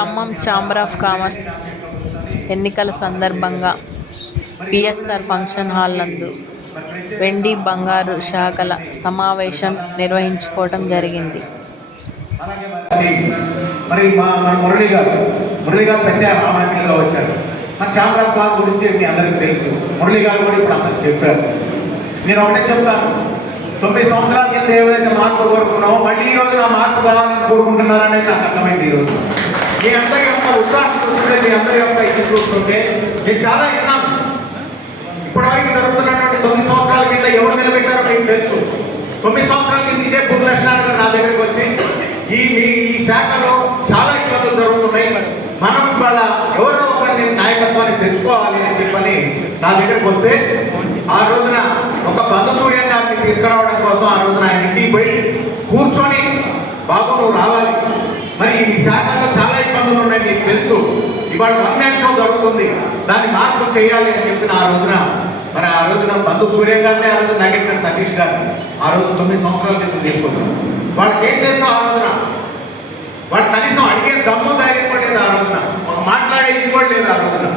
Khammam chamber of commerce ఎన్నికల సందర్భంగా PSR function hall నందు వెండి బంగారు శాఖల సమావేశం నిర్వహించుకోవటం జరిగింది. మరి మా మన మురళి గారు మురళి గారు పెంచారు ఆమాన్యంగా వచ్చారు. మన చామరాజ్ బాబు గురించి మీ అందరికీ తెలుసు. మురళి గారు కూడా ఇప్పుడు అందరికి చెప్పారు. నేను ఒకటే చెప్తాను. తొమ్మిది సంవత్సరాల కింద ఏదైతే మార్పు కోరుకున్నామో మళ్ళీ ఈరోజు నా మార్పు కావాలని కోరుకుంటున్నారనేది నాకు అర్థమైంది ఈరోజు మీ అందరి యొక్క ఉత్సాహం చూస్తుంటే మీ అందరి యొక్క ఇది చూస్తుంటే నేను చాలా విన్నాను. ఇప్పటివరకు జరుగుతున్నటువంటి తొమ్మిది సంవత్సరాల కింద ఎవరు నిలబెట్టారో మీకు తెలుసు. తొమ్మిది సంవత్సరాల కింద ఇదే పూర్వ లక్షణాలు గారు నా దగ్గరికి వచ్చి ఈ మీ ఈ శాఖలో చాలా ఇబ్బందులు జరుగుతున్నాయి. మనం ఇవాళ ఎవరో ఒకరిని నాయకత్వాన్ని తెచ్చుకోవాలి అని చెప్పని నా దగ్గరికి వస్తే ఆ రోజున ఒక బంధు సూర్య గారిని తీసుకురావడం కోసం ఆ రోజున ఆయన ఇంటికి పోయి కూర్చొని బాబు నువ్వు రావాలి. మరి ఈ శాఖలో చాలా ఇబ్బందులు ఉన్నాయి మీకు తెలుసు. ఇవాళ వన్ మ్యాన్ షో జరుగుతుంది. దాన్ని మార్పు చేయాలి అని చెప్పిన ఆ రోజున మరి ఆ రోజున బంధు సూర్య గారిని ఆ రోజు నగెట్టిన సతీష్ గారిని ఆ రోజు తొమ్మిది సంవత్సరాల క్రితం తీసుకొచ్చాం. వాళ్ళకి ఏం తెలుసు ఆ రోజున? వాళ్ళు కనీసం అడిగే దమ్ము ధైర్యం కూడా లేదు ఆ రోజున. ఒక మాట్లాడే ఇది కూడా లేదు ఆ రోజున.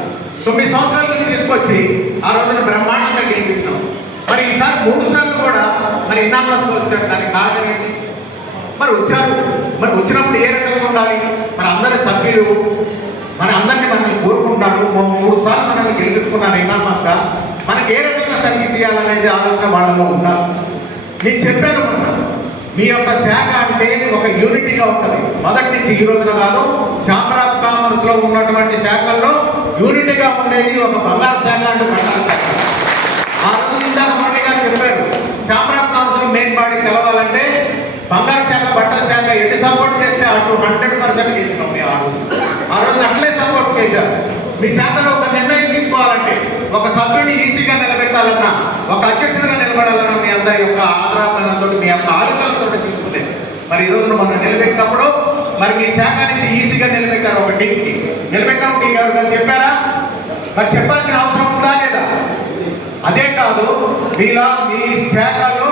తొమ్మిది సంవత్సరాల నుంచి తీసుకొచ్చి ఆ రోజున బ్రహ్మాండంగా గెలిపించినాం మరి ఈసారి మూడు సార్లు కూడా మరి ఇన్నామస్ వచ్చారు. దానికి కారణం ఏంటి? మరి వచ్చారు. మరి వచ్చినప్పుడు ఏ రకంగా ఉండాలి? మన అందరి సభ్యులు మన అందరినీ మనల్ని కోరుకుంటారు. మూడు సార్లు మనల్ని గెలిపించుకున్నాను ఇన్నామస్ మాస్టర్? మనకి ఏ రకంగా సర్వీస్ ఇవ్వాలనేది ఆలోచన వాళ్ళలో ఉండాలి నేను చెప్పాను మొన్న మీ యొక్క శాఖ అంటే ఒక యూనిటీగా ఉంటుంది. మొదటి నుంచి ఈ రోజున కాదు ఛాంబర్ ఆఫ్ ఉన్నటువంటి శాఖల్లో యూనిటీగా ఉండేది ఒక బంగారు శాఖ అంటే బంగారు శాఖ ఆ రోజు ఇందాక మోడీ గారు చెప్పారు chamber of commerce main body తెలవాలంటే బంగారు శాఖ బట్టల శాఖ ఎన్ని సపోర్ట్ చేస్తే హండ్రెడ్ పర్సెంట్ ఇచ్చినాం మీ ఆ రోజు ఆ రోజు అట్లే సపోర్ట్ చేశారు. మీ శాఖలో ఒక నిర్ణయం తీసుకోవాలంటే ఒక సభ్యుని ఈజీగా నిలబెట్టాలన్నా ఒక అధ్యక్షుడిగా నిలబడాలన్నా మీ అందరి యొక్క ఆదరాధనతో మీ యొక్క ఆలోచనతో తీసుకునే. మరి ఈ రోజు మనం నిలబెట్టినప్పుడు మరి మీ శాఖ నుంచి ఈజీగా నిలబెట్టారు ఒక టీంకి నిలబెట్టినప్పుడు మీకు ఎవరికైనా చెప్పారా? మరి చెప్పాల్సిన అవసరం ఉందా లేదా? అదే కాదు మీలా మీ శాఖలో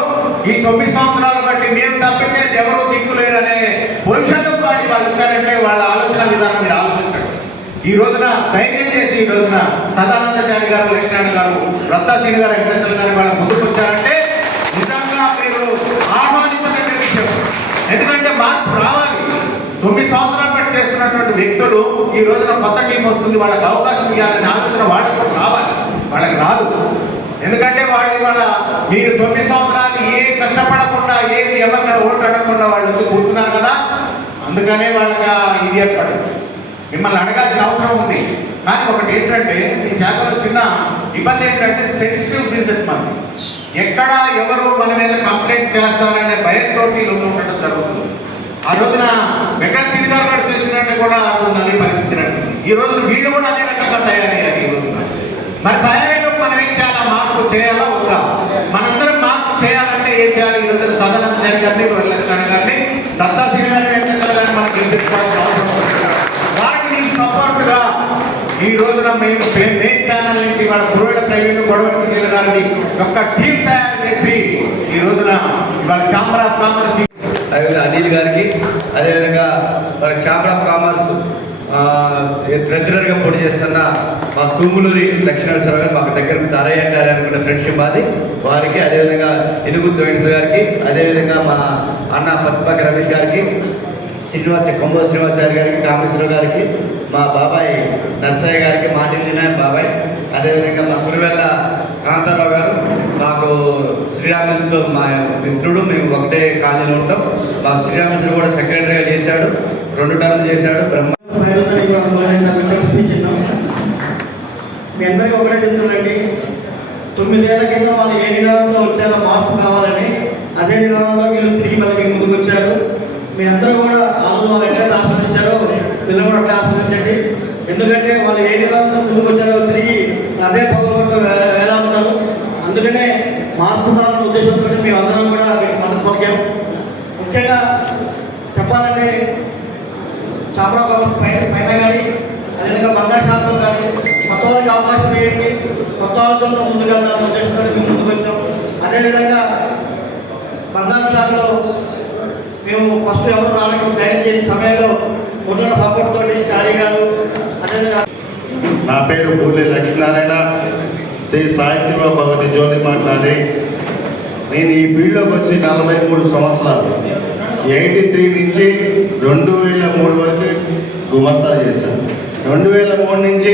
ఈ తొమ్మిది సంవత్సరాలు బట్టి మేము తప్పితే ఎవరు దిక్కులేరనే భవిష్యత్తు వాటి వాళ్ళు వచ్చారంటే వాళ్ళ ఆలోచన విధానం మీరు ఆలోచించండి ఈ రోజున ధైర్యం చేసి ఈ రోజున సదానందచారి గారు లక్ష్మణ గారు రత్సాసీని గారు వెంకటేశ్వర గారు వాళ్ళ ముందుకు వచ్చారంటే నిజంగా మీరు ఆహ్వానించదగ్గ విషయం. ఎందుకంటే మార్పు రావాలి. తొమ్మిది సంవత్సరాలు బట్టి చేస్తున్నటువంటి వ్యక్తులు ఈ రోజున కొత్త టీం వస్తుంది. వాళ్ళకి అవకాశం ఇవ్వాలనే ఆలోచన వాళ్ళకు రావాలి. వాళ్ళకి రాదు. ఎందుకంటే వాళ్ళు ఇవాళ మీరు తొమ్మిది సంవత్సరాలు ఏ కష్టపడకుండా ఏది ఎవరిని ఓటు అడగకుండా వాళ్ళు వచ్చి కూర్చున్నారు కదా. అందుకనే వాళ్ళకి ఇది ఏర్పడింది. మిమ్మల్ని అడగాల్సిన అవసరం ఉంది. కానీ ఒకటి ఏంటంటే ఈ శాఖలో చిన్న ఇబ్బంది ఏంటంటే సెన్సిటివ్ బిజినెస్ మనది ఎక్కడ ఎవరు మన మీద కంప్లైంట్ చేస్తారనే భయంతో లోపల ఉండటం జరుగుతుంది. ఆ రోజున వెంకట సింగ్ గారు కూడా చేసినట్టు కూడా ఆ రోజున అదే పరిస్థితి నడిచింది. ఈ రోజున వీళ్ళు కూడా అదే రకంగా తయారయ్యారు ఈ రోజున. మరి తయారైనప్పుడు మనం ఏం చేయాలా? మార్పు చేయాలా? వద్దా? మనందరం మార్పు చేయాలంటే ఏం చేయాలి? ఈ రోజున సదనం గారిని లక్ష్మణ గారిని దత్తా సింగ్ గారిని వెంకటేశ్వర గారిని మనకి గెలిపించుకోవాల్సిన అవసరం ఉంది వాటిని సపోర్ట్గా ఈ మెయిన్ ప్యానల్ నుంచి వాళ్ళ పురోడ ప్రైవేట్ గొడవ గారిని ఒక టీం తయారు చేసి ఈ రోజున ఇవాళ ఛాంబర్ ఆఫ్ కామర్స్ అదేవిధంగా అనిల్ గారికి అదేవిధంగా మన ఛాంబర్ ఆఫ్ కామర్స్ ట్రెజరర్గా పోటీ చేస్తున్న మా తుమ్ములూరి లక్ష్మణేశ్వర గారు మాకు దగ్గర తారయ్య గారు అనుకున్న ఫ్రెండ్షిప్ మాది. వారికి అదేవిధంగా ఇనుగు వెంకటేశ్వర గారికి అదేవిధంగా మా అన్న పత్తిపాక రమేష్ గారికి శ్రీనివాస కొంబో శ్రీనివాచార్య గారికి కామేశ్వరరావు గారికి మా బాబాయ్ నర్సయ్య గారికి మాటిల్లిన బాబాయ్. అదేవిధంగా మా కురివెల్ల కాంతారావు గారు మాకు శ్రీరామేశ్వర మా మిత్రుడు మేము ఒకటే కాలనీలో ఉంటాం. మా శ్రీరామిల్స్లో కూడా సెక్రటరీగా చేశాడు రెండు టర్మ్ చేశాడు బ్రహ్మ మీ అందరికీ ఒకటే చెప్తున్నాండి తొమ్మిదేళ్ళ కింద వాళ్ళు ఏ నినాదంతో వచ్చారో మార్పు కావాలని అదే నినాదంలో వీళ్ళు తిరిగి మళ్ళీ మీ ముందుకు వచ్చారు మీ అందరూ కూడా ఆ రోజు వాళ్ళు ఎట్లయితే ఆస్వాదించారో వీళ్ళు కూడా అట్లా ఆస్వాదించండి ఎందుకంటే వాళ్ళు ఏ నినాదంతో ముందుకు వచ్చారో తిరిగి అదే పొగలబట్టు వేలాడుతారు అందుకనే మార్పు కావాలనే ఉద్దేశంతో మేము అందరం కూడా మీకు మద్దతు పలికాం ముఖ్యంగా చెప్పాలంటే చాపరా కావచ్చు పైన పైన కానీ అదేవిధంగా బంగారు శాతం కానీ కొత్త వాళ్ళకి అవకాశం వేయండి కొత్త ఆలోచనతో ముందుకు వెళ్దాం ఉద్దేశంతో మేము ముందుకు వచ్చాం. అదేవిధంగా బంగారు శాతంలో మేము ఫస్ట్ ఎవరు రావడానికి ధైర్యం చేసిన సమయంలో ఉన్న సపోర్ట్ తోటి చారి గారు అదేవిధంగా నా పేరు పూర్లి లక్ష్మీనారాయణ. శ్రీ సాయి శివ భగవతి జ్యోతి మాట్లాడి. నేను ఈ ఫీల్డ్లోకి వచ్చి నలభై మూడు సంవత్సరాలు. ఎయిటీ త్రీ నుంచి రెండు వేల మూడు వరకు గుమస్తా చేశాను. రెండు వేల మూడు నుంచి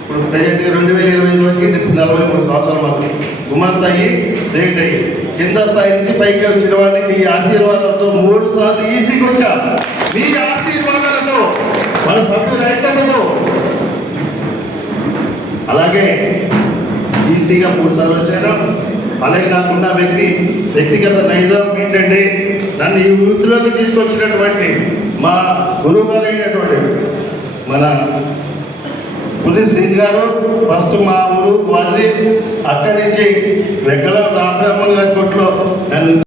ఇప్పుడు ప్రజెంట్ రెండు వేల ఇరవై ఐదు వరకు నలభై మూడు సంవత్సరాలు మాత్రం గుమస్తా అయ్యి రేట్ అయ్యి కింద స్థాయి నుంచి పైకి వచ్చిన వాడిని మీ ఆశీర్వాదంతో మూడు సార్లు ఈసీకి వచ్చా? మీ ఆశీర్వాదాలతో మన సభ్యుల ఐక్యతతో. అలాగే ఈసీగా మూడు సార్లు వచ్చాను అలాగే కాకుండా వ్యక్తి వ్యక్తిగత నైజం ఏంటంటే నన్ను ఈ వృత్తిలోకి తీసుకొచ్చినటువంటి మా గురువు గారు అయినటువంటి మన పులి శ్రీని గారు ఫస్ట్ మా ఊరు వాళ్ళది అక్కడి నుంచి రెగ్గల రామబ్రహ్మణ్ గారి కొట్లో